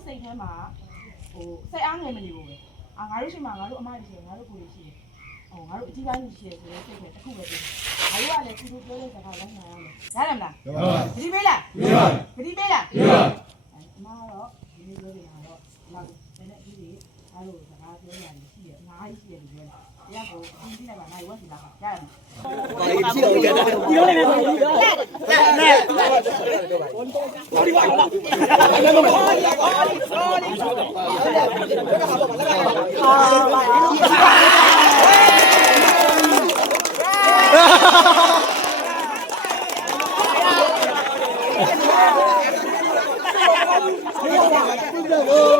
တို့စိတ်ထဲမှာဟိုစိတ်အားငယ်မနေဘူးပဲအာငါတို့ရှိမှငါတို့အမတွေရှိတယ်ငါတို့ကိုယ်တွေရှိတယ်ဟိုငါတို့အကြီးပိုင်းရှိတယ်ဆိုတော့စိတ်ပဲတစ်ခုပဲပြင်ငါတို့ကလည်းသူတို့ပြောတဲ့စကားလိုက်နိုင်အောင်လေရတယ်မလားရပါပါခရီးပေးလားရပါခရီးပေးလားရပါအမတော့ဒီလိုပြောနေတာတော့နောက်တနေ့အကြီးတွေအားလို့စကားပြောရတယ်ရှိတယ်အများကြီးရှိတယ်လို့ပြောတယ်တရားကိုအင်းကြည့်လိုက်ပါနိုင်ဝက်စီလာပါရတယ်မလားဒီကဒီကတော့ Oh,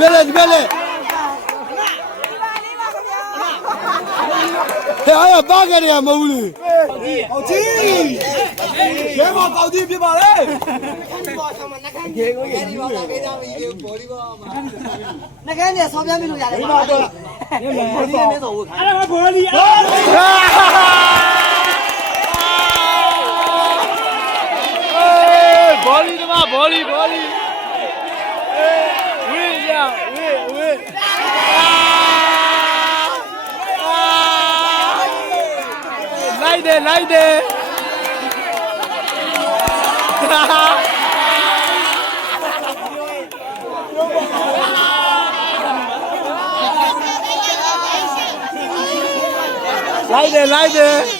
ပြလေပြလေဟဲ့အားပါကြရမဟုတ်ဘူးလေဟောကြီးရဲမကောက်ကြီးပြပါလေနှကန်းနဲ့ဆောင်းပြမိလို့ရတယ်ပါတော့ဘောဒီနဲ့ဆိုဝခါအဲ့ဒါဘောလီအာဘောလီတမဘောလီဘောလီအေးဝေး Lady, lady. Lady, lady.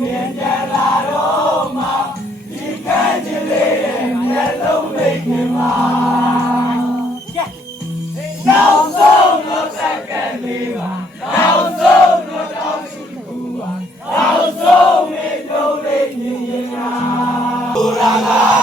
မြင်ကြလာတော့မှဒီကံကြလေးရဲ့မျက်လုံးလေးခင်မှာနောက်ဆုံးတော့စက္ကန့်လေးပါနောက်ဆုံးတော့တောင်းစုကူပါနောက်ဆုံးမေလုံးလေးမြင်ရတာဘုရား